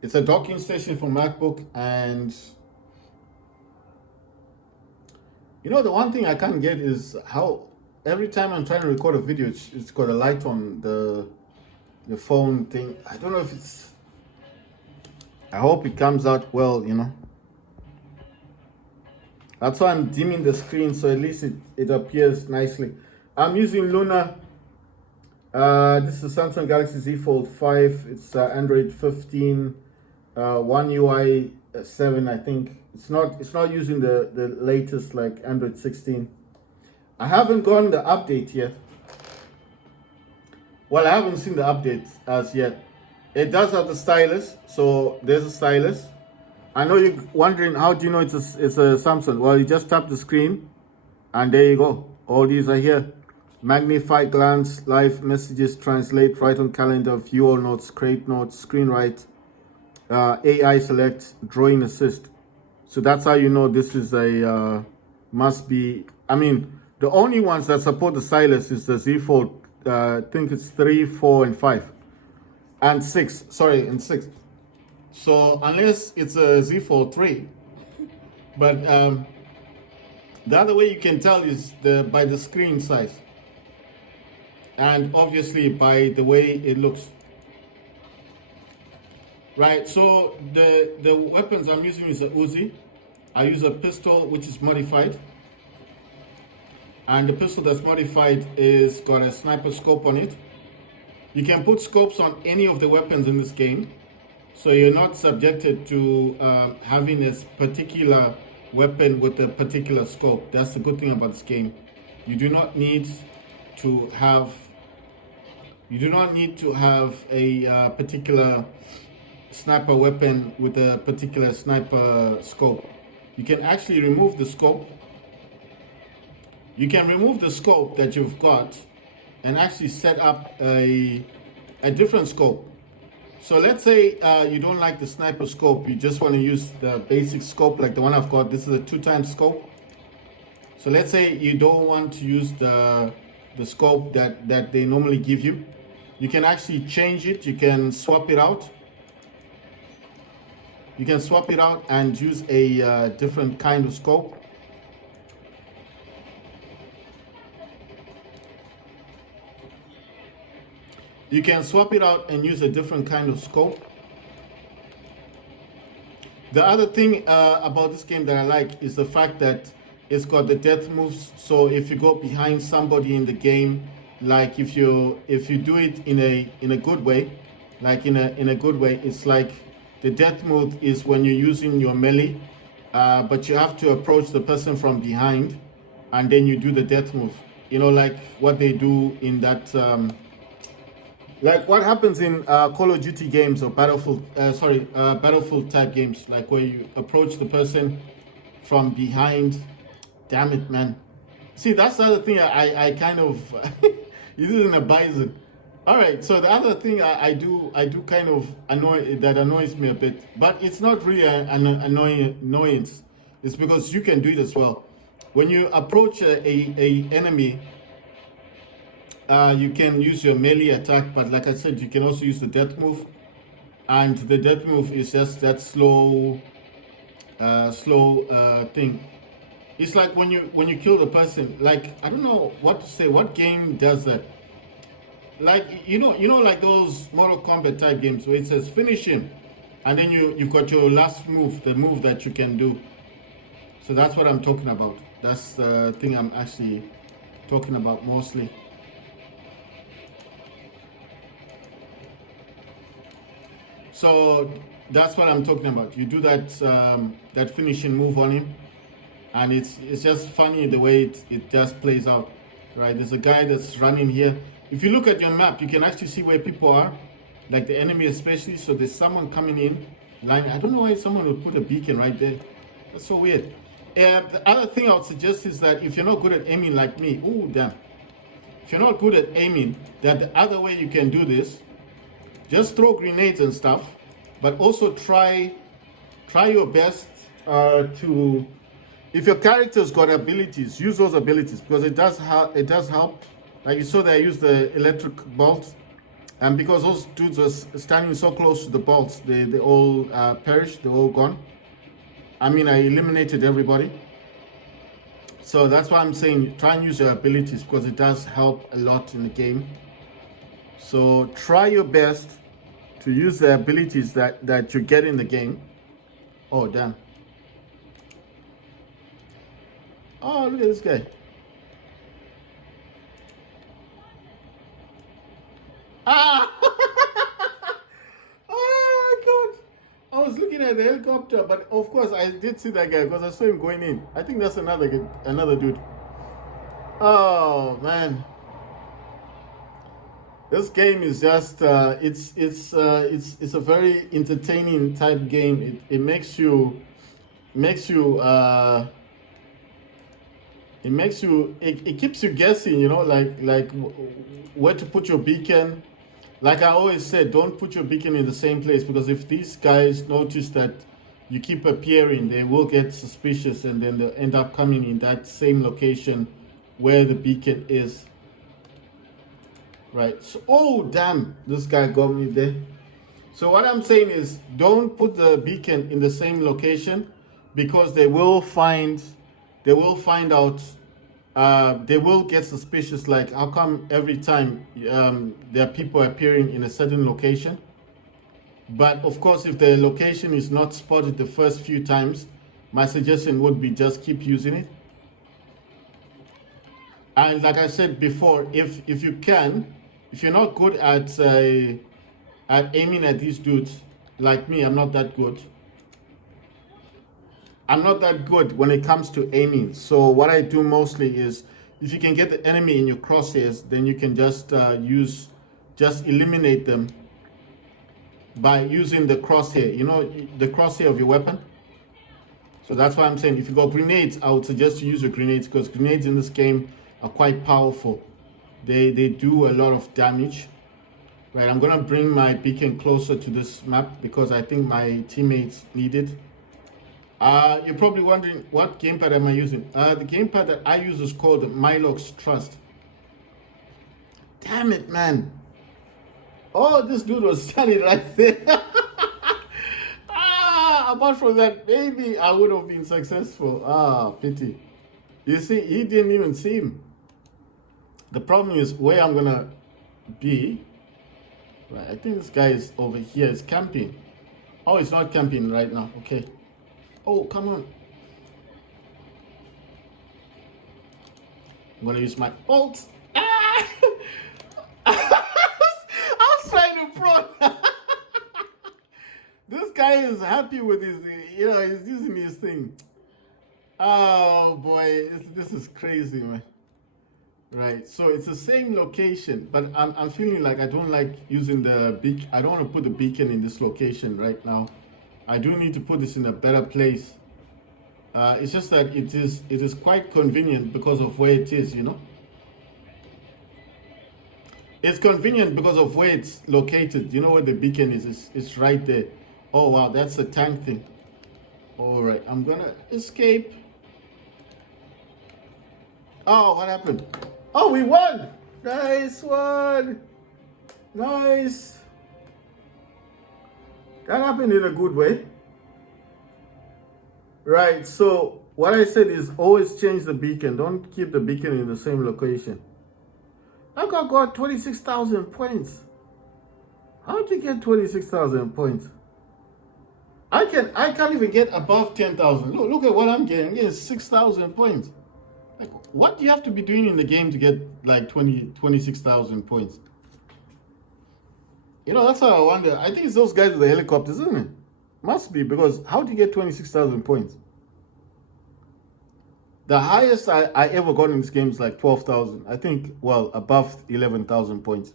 It's a docking station for MacBook, and the one thing I can't get is how every time I'm trying to record a video, it's got a light on the phone thing. I don't know if it's. I hope it comes out well. That's why I'm dimming the screen so at least it appears nicely. I'm using Luna. This is Samsung Galaxy Z Fold 5. It's Android 15, One UI 7, I think. It's not using the latest like Android 16. I haven't gotten the update yet. Well, I haven't seen the update as yet. It does have the stylus, so there's a stylus. I know you're wondering, how do you know it's a Samsung? Well, you just tap the screen, and there you go. All these are here. Magnify, glance, live messages, translate, write on calendar, view all notes, create notes, screen write, AI select, drawing assist. So that's how you know this is a must be. I mean, the only ones that support the stylus is the Z Fold. I think it's 3, 4, and 5, and 6. Sorry, and 6. So unless it's a Z Fold 3, but the other way you can tell is by the screen size, and obviously by the way it looks. Right, so the weapons I'm using is a Uzi. I use a pistol which is modified, and the pistol that's modified is got a sniper scope on it. You can put scopes on any of the weapons in this game, so you're not subjected to having a particular weapon with a particular scope. That's the good thing about this game. You do not need to have a particular sniper weapon with a particular sniper scope. You can actually remove the scope. You can remove the scope that you've got and actually set up a different scope. So let's say you don't like the sniper scope, you just want to use the basic scope like the one I've got. This is a 2x scope. So let's say you don't want to use the scope that they normally give you. You can actually change it. You can swap it out. You can swap it out and use a different kind of scope. You can swap it out and use a different kind of scope. The other thing about this game that I like is the fact that it's got the death moves. So if you go behind somebody in the game, like if you do it in a good way, it's like the death move is when you're using your melee, but you have to approach the person from behind, and then you do the death move. Like what they do in that. Like what happens in Call of Duty games or Battlefield type games, like where you approach the person from behind. Damn it, man. See, that's the other thing I kind of, this isn't a bison. All right, so the other thing I do kind of annoys me a bit, but it's not really an annoyance. It's because you can do it as well. When you approach a enemy, you can use your melee attack, but like I said, you can also use the death move, and the death move is just that slow thing. It's like when you kill the person. Like, I don't know what to say. What game does that? Like like those Mortal Kombat type games where it says finish him, and then you've got your last move, the move that you can do. So that's what I'm talking about. That's the thing I'm actually talking about mostly. So that's what I'm talking about. You do that finishing move on him, and it's just funny the way it just plays out, right? There's a guy that's running here. If you look at your map, you can actually see where people are, like the enemy especially. So there's someone coming in. Like, I don't know why someone would put a beacon right there. That's so weird. The other thing I would suggest is that if you're not good at aiming like me, oh damn. If you're not good at aiming, that the other way you can do this, just throw grenades and stuff, but also try your best to, if your character's got abilities, use those abilities, because it does help. Like you saw that I used the electric bolt. And because those dudes were standing so close to the bolts, they all perished, they all gone. I mean, I eliminated everybody. So that's why I'm saying try and use your abilities, because it does help a lot in the game. So try your best to use the abilities that you get in the game. Oh, damn. Oh, look at this guy. Ah! Oh my god! I was looking at the helicopter, but of course I did see that guy because I saw him going in. I think that's another dude. Oh man, this game is just it's a very entertaining type game. It makes you it keeps you guessing, you know, like where to put your beacon. Like I always said, don't put your beacon in the same place, because if these guys notice that you keep appearing, they will get suspicious and then they'll end up coming in that same location where the beacon is. Right. So, oh damn, this guy got me there. So what I'm saying is, don't put the beacon in the same location, because they will find out, they will get suspicious, like how come every time there are people appearing in a certain location. But of course, if the location is not spotted the first few times, my suggestion would be just keep using it. And like I said before, if you're not good at aiming at these dudes, like me, I'm not that good when it comes to aiming. So what I do mostly is, if you can get the enemy in your crosshairs, then you can just eliminate them by using the crosshair, you know, the crosshair of your weapon. So that's why I'm saying, if you got grenades, I would suggest you use your grenades, because grenades in this game are quite powerful. They do a lot of damage. Right, I'm gonna bring my beacon closer to this map because I think my teammates need it. You're probably wondering, what gamepad am I using? The gamepad that I use is called Milox Trust. Damn it, man. Oh, this dude was standing right there. Apart from that, maybe I would have been successful. Pity. You see, he didn't even see him. The problem is where I'm gonna be. Right, I think this guy is over here, is camping. Oh, he's not camping right now. Okay. Oh, come on. I'm gonna use my ult. I was trying to pro. This guy is happy with his, you know, he's using his thing. Oh boy, this is crazy, man. Right, so it's the same location, but I'm feeling like I don't like using the beacon. I don't want to put the beacon in this location right now. I do need to put this in a better place. It's just that it is quite convenient because of where it is, you know. It's convenient because of where it's located. You know where the beacon is? It's right there. Oh wow, that's a tank thing. All right, I'm gonna escape. Oh, what happened? Oh, we won! Nice one! Nice! That happened in a good way. Right, so what I said is always change the beacon. Don't keep the beacon in the same location. I got 26,000 points. How did you get 26,000 points? I can't even get above 10,000. Look at what I'm getting. I'm getting 6,000 points. Like, what do you have to be doing in the game to get like 26,000 points? You know, that's how I wonder. I think it's those guys with the helicopters, isn't it? Must be, because how do you get 26,000 points? The highest I ever got in this game is like 12,000. I think, well, above 11,000 points.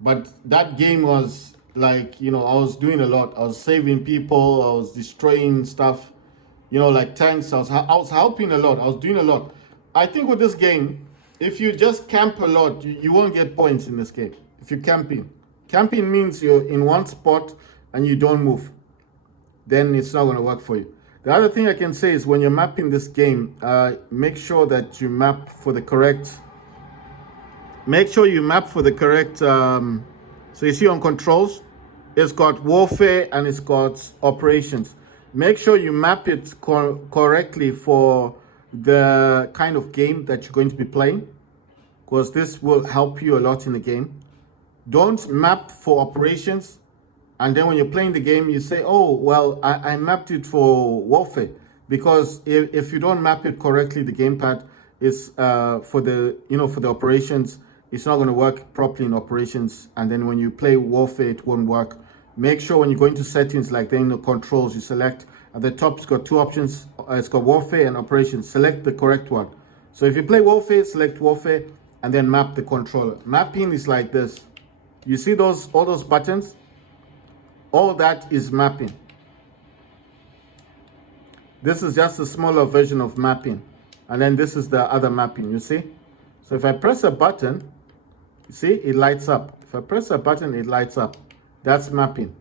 But that game was like, you know, I was doing a lot. I was saving people. I was destroying stuff, you know, like tanks. I was helping a lot. I was doing a lot. I think with this game, if you just camp a lot, you won't get points in this game. If you're camping. Camping means you're in one spot and you don't move. Then it's not going to work for you. The other thing I can say is when you're mapping this game, make sure that you map for the correct So you see on controls, it's got warfare and it's got operations. Make sure you map it correctly for the kind of game that you're going to be playing, because this will help you a lot in the game. Don't map for operations, and then when you're playing the game, you say, oh, well, I mapped it for warfare. Because if you don't map it correctly, the gamepad is for the operations, it's not going to work properly in operations. And then when you play warfare, it won't work. Make sure when you go into settings, like then in the controls, you select at the top, it's got two options. It's got warfare and operations. Select the correct one. So if you play warfare, select warfare and then map the controller. Mapping is like this. You see all those buttons? All that is mapping. This is just a smaller version of mapping. And then this is the other mapping, you see? So if I press a button, you see, it lights up. If I press a button, it lights up. That's mapping.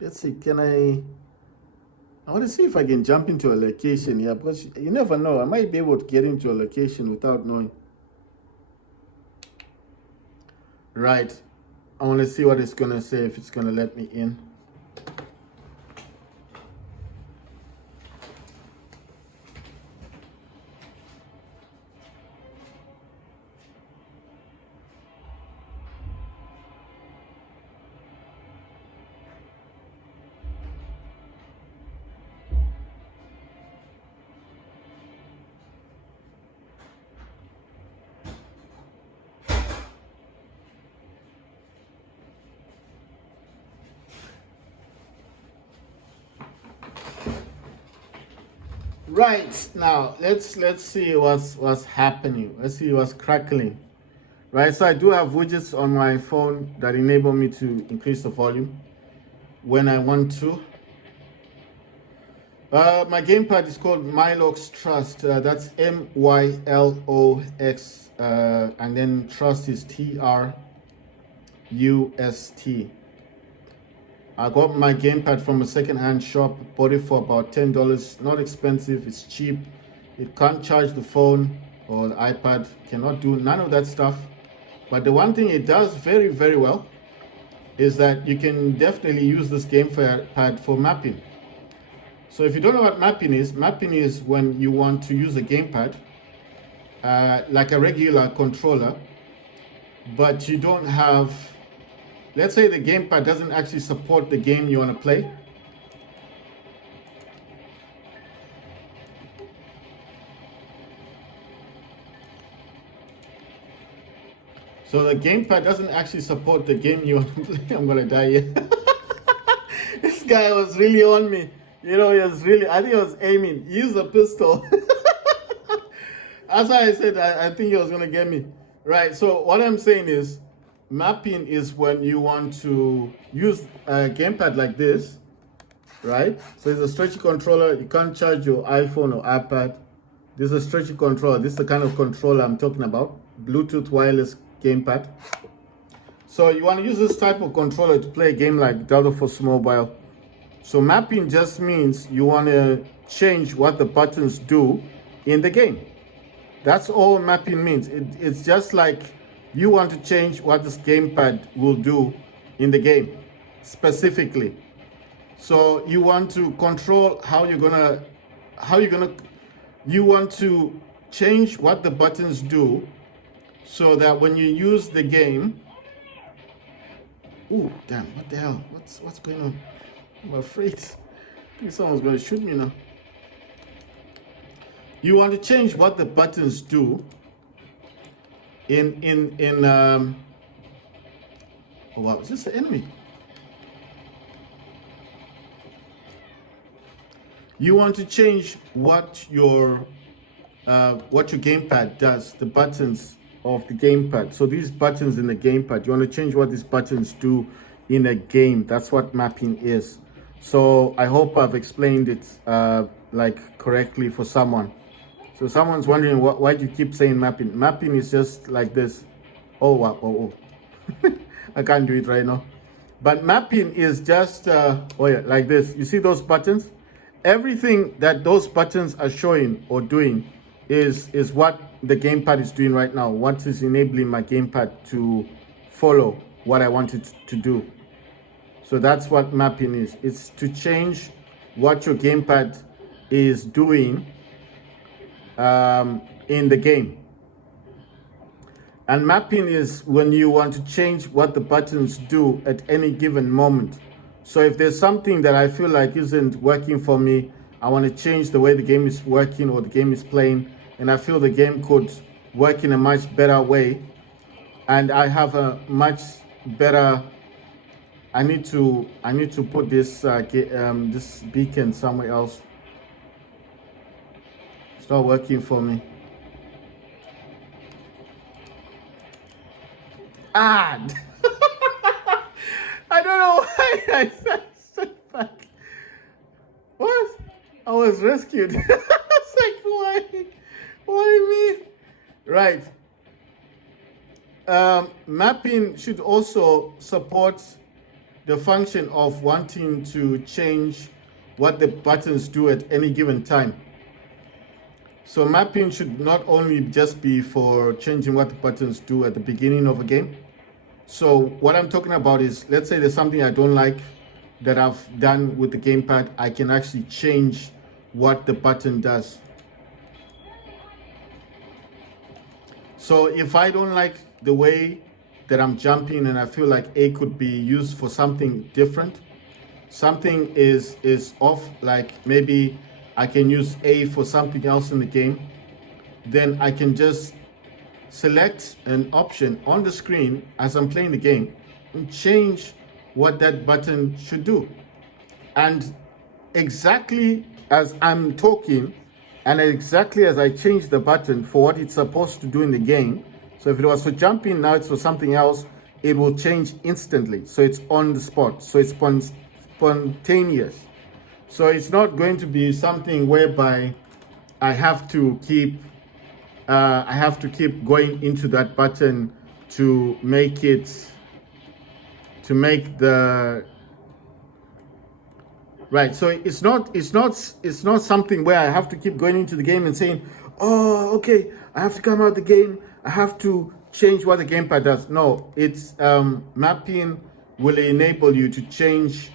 Let's see, I want to see if I can jump into a location here, because you never know. I might be able to get into a location without knowing. Right. I want to see what it's going to say, if it's going to let me in. Right, now let's see what's happening. Let's see what's crackling. Right, so I do have widgets on my phone that enable me to increase the volume when I want to. My gamepad is called Mylox Trust. That's MYLOX, and then Trust is TRUST. I got my gamepad from a second-hand shop, bought it for about $10. Not expensive, it's cheap. It can't charge the phone or the iPad, cannot do none of that stuff. But the one thing it does very, very well is that you can definitely use this gamepad for mapping. So if you don't know what mapping is when you want to use a gamepad like a regular controller, but you don't have, let's say the gamepad doesn't actually support the game you want to play. So the gamepad doesn't actually support the game you want to play. I'm gonna die here. This guy was really on me. You know, he was really, I think he was aiming. He used a pistol. That's why I said I think he was gonna get me. Right, so what I'm saying is, mapping is when you want to use a gamepad like this, right? So it's a stretchy controller. You can't charge your iPhone or iPad. This is a stretchy controller. This is the kind of controller I'm talking about. Bluetooth wireless gamepad. So you want to use this type of controller to play a game like Delta Force Mobile. So mapping just means you want to change what the buttons do in the game. That's all mapping means. It's just like you want to change what this gamepad will do in the game specifically. So you want to control you want to change what the buttons do so that when you use the game, ooh, damn, what the hell? What's going on? I'm afraid. I think someone's going to shoot me now. You want to change what the buttons do oh wow, is this the enemy? You want to change what your gamepad does, the buttons of the gamepad. So these buttons in the gamepad, you want to change what these buttons do in a game. That's what mapping is. So I hope I've explained it like correctly for someone. So someone's wondering why do you keep saying mapping? Mapping is just like this. Oh wow, oh. I can't do it right now. But mapping is just like this. You see those buttons? Everything that those buttons are showing or doing is what the gamepad is doing right now. What is enabling my gamepad to follow what I want it to do. So that's what mapping is. It's to change what your gamepad is doing in the game. And mapping is when you want to change what the buttons do at any given moment. So if there's something that I feel like isn't working for me, I want to change the way the game is working or the game is playing, and I feel the game could work in a much better way, and I have a much better, I need to put this this beacon somewhere else. It's not working for me. Ah, I don't know why I said back. What? I was rescued. It's like, why me? Right. Mapping should also support the function of wanting to change what the buttons do at any given time. So mapping should not only just be for changing what the buttons do at the beginning of a game. So what I'm talking about is, let's say there's something I don't like that I've done with the gamepad, I can actually change what the button does. So if I don't like the way that I'm jumping and I feel like A could be used for something different, something is off, like maybe I can use A for something else in the game, then I can just select an option on the screen as I'm playing the game and change what that button should do. And exactly as I'm talking and exactly as I change the button for what it's supposed to do in the game, so if it was for jumping, now it's for something else, it will change instantly. So it's on the spot. So it's spontaneous. So it's not going to be something whereby I have to keep going into that button to make the right. So it's not something where I have to keep going into the game and saying, oh, okay, I have to come out the game, I have to change what the gamepad does. No, it's mapping will enable you to change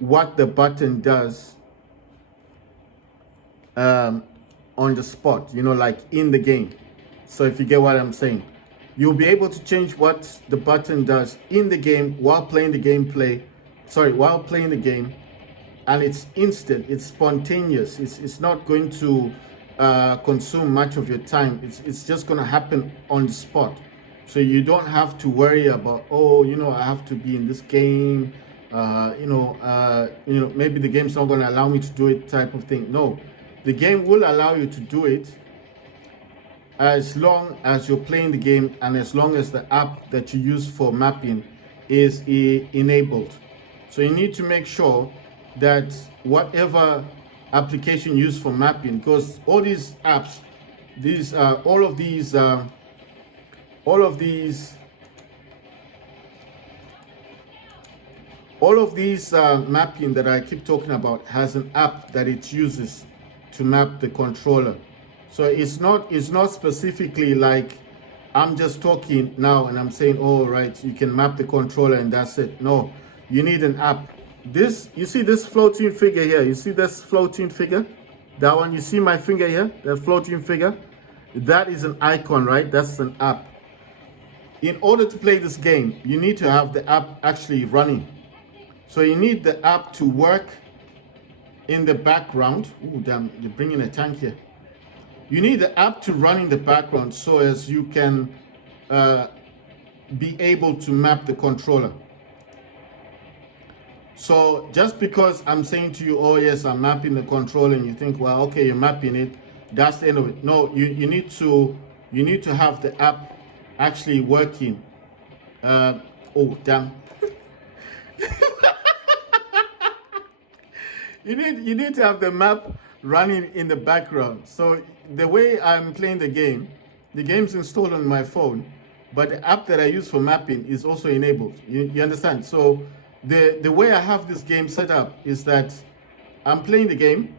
what the button does on the spot, like in the game. So if you get what I'm saying, you'll be able to change what the button does in the game while playing the game, and it's instant, it's spontaneous, it's not going to consume much of your time. It's just going to happen on the spot. So you don't have to worry about, I have to be in this game, maybe the game's not going to allow me to do it type of thing. No, the game will allow you to do it as long as you're playing the game and as long as the app that you use for mapping is enabled. So you need to make sure that whatever application used for mapping, because all these apps, all of these mapping that I keep talking about has an app that it uses to map the controller. So it's not specifically like I'm just talking now and I'm saying, oh right, you can map the controller and that's it. No, you need an app. You see this floating figure here? You see this floating figure? That one, you see my finger here? That floating figure? That is an icon, right? That's an app. In order to play this game, you need to have the app actually running. So you need the app to work in the background. Oh, damn, you're bringing a tank here. You need the app to run in the background so as you can be able to map the controller. So just because I'm saying to you, oh yes, I'm mapping the controller, and you think, well, okay, you're mapping it, that's the end of it. No, you need to have the app actually working. Oh damn. You need to have the map running in the background. So the way I'm playing the game's installed on my phone, but the app that I use for mapping is also enabled. You understand? So the way I have this game set up is that I'm playing the game,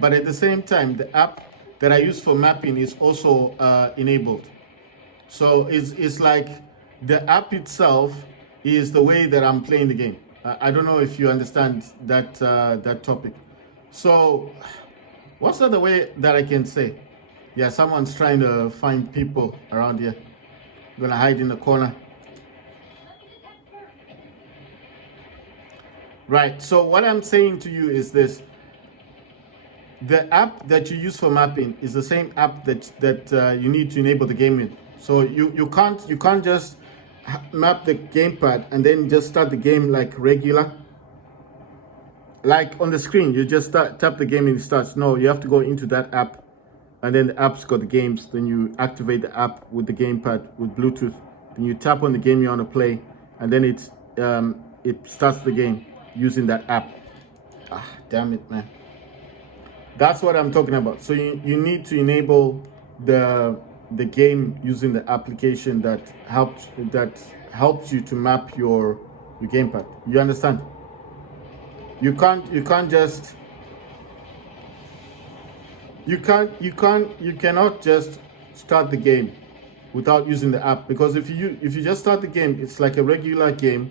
but at the same time the app that I use for mapping is also enabled. So it's like the app itself is the way that I'm playing the game. I don't know if you understand that topic. So what's the other way that I can say? Yeah, someone's trying to find people around here. I'm gonna hide in the corner. Right, so what I'm saying to you is this. The app that you use for mapping is the same app that you need to enable the game in. So you can't just map the gamepad and then just start the game like regular. Like on the screen, you just tap the game and it starts. No, you have to go into that app, and then the app's got the games. Then you activate the app with the gamepad with Bluetooth. Then you tap on the game you want to play, and then it starts the game using that app. Ah, damn it, man. That's what I'm talking about. So you need to enable the game using the application that helps you to map your gamepad. You understand? You cannot just start the game without using the app, because if you just start the game, it's like a regular game,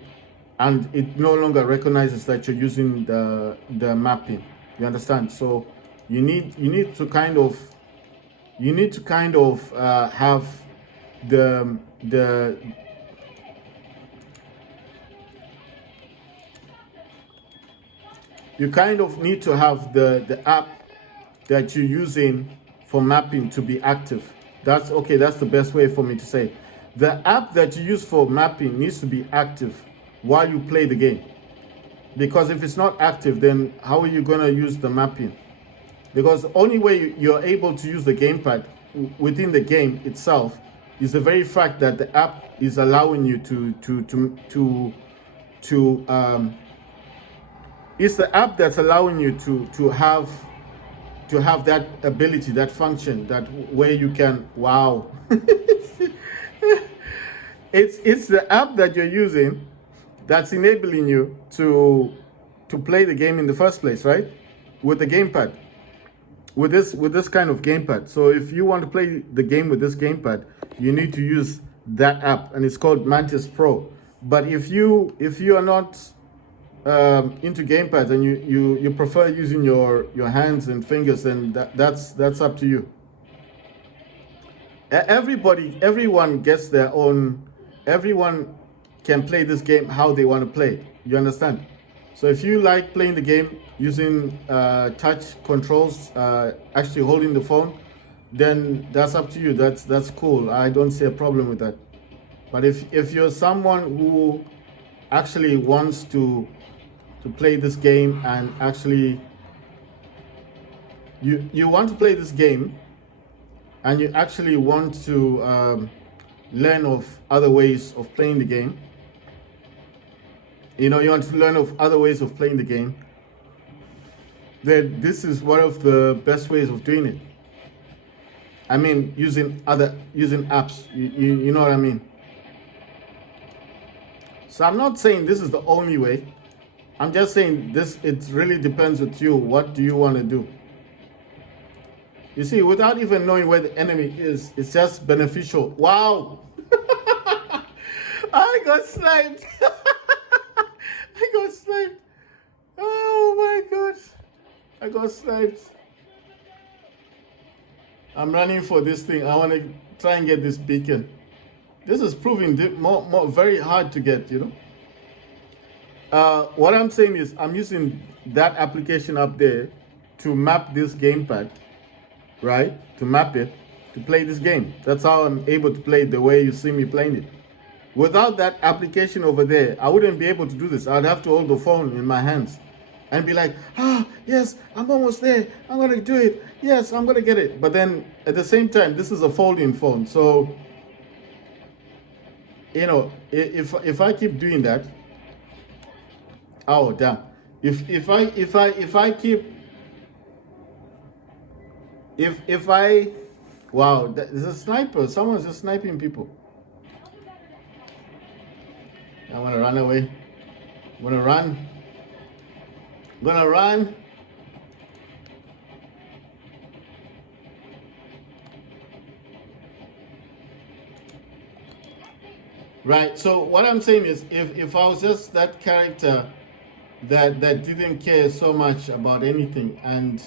and it no longer recognizes that you're using the mapping. You understand? So you need to kind of have the you kind of need to have the app that you're using for mapping to be active. That's okay. That's the best way for me to say. The app that you use for mapping needs to be active while you play the game. Because if it's not active, then how are you going to use the mapping? Because the only way you're able to use the gamepad within the game itself is the very fact that the app is allowing you it's the app that's allowing you to have that ability, that function, that where you can, wow. It's the app that you're using that's enabling you to play the game in the first place, right? With the gamepad, with this kind of gamepad. So if you want to play the game with this gamepad, you need to use that app, and it's called Mantis Pro. But if you are not into gamepads and you prefer using your hands and fingers, then that's up to you. Everyone gets their own. Everyone can play this game how they want to play. You understand? So if you like playing the game using touch controls, actually holding the phone, then that's up to you. That's cool. I don't see a problem with that. But if you're someone who actually wants to play this game, and actually you want to play this game, and you actually want to learn of other ways of playing the game, you want to learn of other ways of playing the game, then this is one of the best ways of doing it. I mean, using apps, you know what I mean? So I'm not saying this is the only way. I'm just saying it really depends with you. What do you want to do? You see, without even knowing where the enemy is, it's just beneficial. Wow! I got sniped! I got sniped! Oh my God! I got sniped. I'm running for this thing. I want to try and get this beacon. This is proving more very hard to get, What I'm saying is I'm using that application up there to map this gamepad, right? To map it, to play this game. That's how I'm able to play it the way you see me playing it. Without that application over there, I wouldn't be able to do this. I'd have to hold the phone in my hands and be like, yes, I'm almost there. I'm going to do it. Yes, I'm going to get it. But then at the same time, this is a folding phone. So, if I keep doing that, oh damn! If I wow, there's a sniper. Someone's just sniping people. I want to run away. I'm gonna run. I'm gonna run. Right. So what I'm saying is, if I was just that character that didn't care so much about anything, and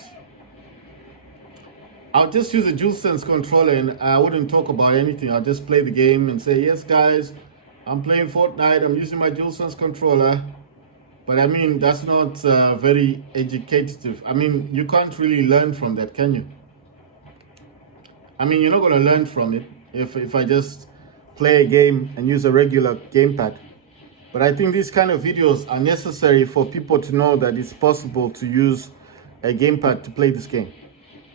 I'll just use a DualSense controller and I wouldn't talk about anything. I'll just play the game and say, yes, guys, I'm playing Fortnite. I'm using my DualSense controller. But I mean, that's not very educative. I mean, you can't really learn from that, can you? I mean, you're not going to learn from it if I just play a game and use a regular gamepad. But I think these kind of videos are necessary for people to know that it's possible to use a gamepad to play this game.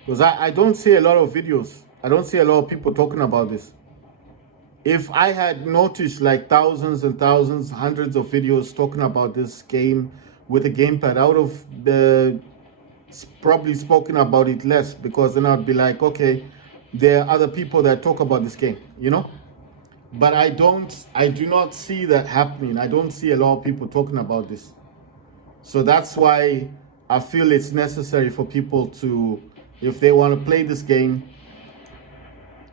Because I don't see a lot of videos. I don't see a lot of people talking about this. If I had noticed like thousands and thousands, hundreds of videos talking about this game with a gamepad, I would have probably spoken about it less, because then I'd be like, okay, there are other people that talk about this game, you know? But I do not see that happening. I don't see a lot of people talking about this. So that's why I feel it's necessary for people to, if they want to play this game,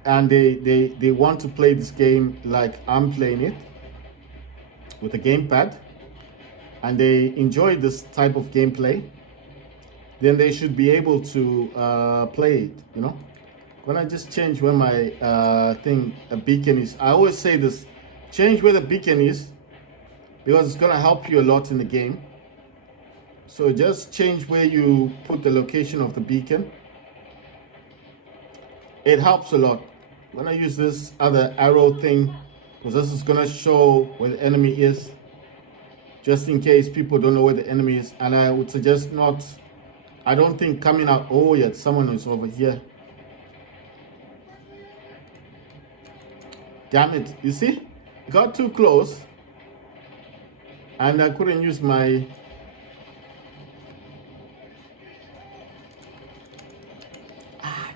and they want to play this game like I'm playing it, with a gamepad, and they enjoy this type of gameplay, then they should be able to play it, you know? When I just change where my beacon is, I always say this, change where the beacon is, because it's gonna help you a lot in the game. So just change where you put the location of the beacon. It helps a lot. When I use this other arrow thing, because this is gonna show where the enemy is, just in case people don't know where the enemy is. And I would suggest not, I don't think coming out, oh yeah, someone is over here. Damn it, you see? Got too close and I couldn't use my...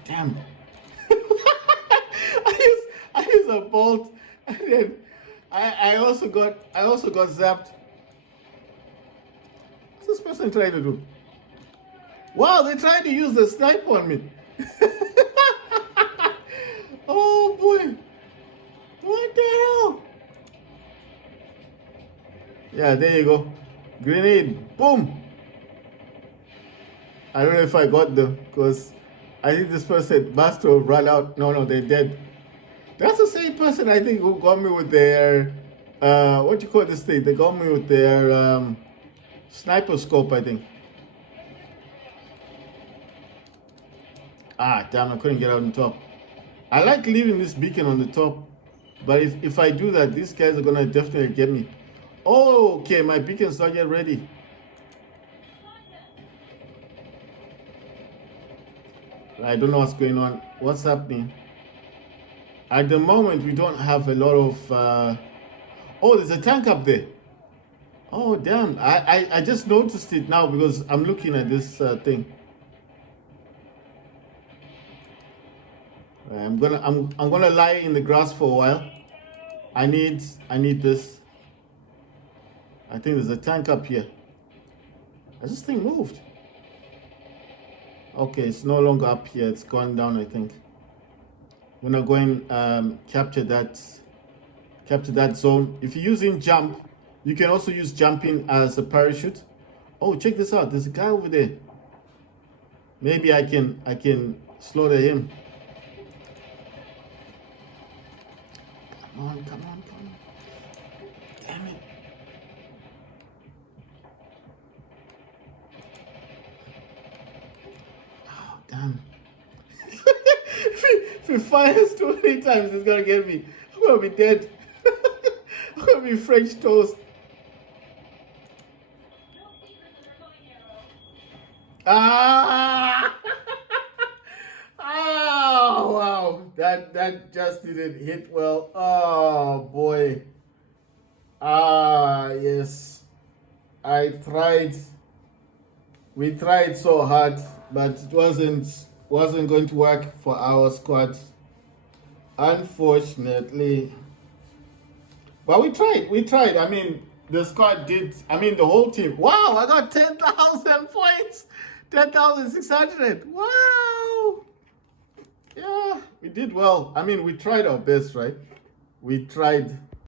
damn. I used a bolt, and then I also got zapped. What's this person trying to do? Wow, they're trying to use the snipe on me. Oh boy. What the hell? Yeah, there you go. Grenade. Boom. I don't know if I got them, because I think this person must have run out. No, they're dead. That's the same person, I think, who got me with their, what you call this thing? They got me with their sniper scope, I think. Ah, damn, I couldn't get out on top. I like leaving this beacon on the top, but if I do that, these guys are gonna definitely get me. Oh, okay, my beacon's not yet ready. I don't know what's going on. What's happening? At the moment, we don't have a lot of... oh, there's a tank up there. Oh, damn. I just noticed it now because I'm looking at this thing. I'm gonna lie in the grass for a while. I need this. I think there's a tank up here. Has this thing moved? Okay, it's no longer up here. It's gone down, I think. I'm gonna go and capture that zone. If you're using jump, you can also use jumping as a parachute. Oh, check this out. There's a guy over there. Maybe I can slaughter him. Come on. Damn it. Oh, damn. If he fires too many times, it's gonna get me. I'm gonna be dead. I'm gonna be French toast. Ah! Oh wow, that just didn't hit well. Oh boy. Ah yes, we tried so hard, but it wasn't going to work for our squad, unfortunately. But we tried. I mean, the squad did. I mean, the whole team. Wow, I got 10,000 points, 10,600. Wow. Yeah, we did well. I mean, we tried our best, right? We tried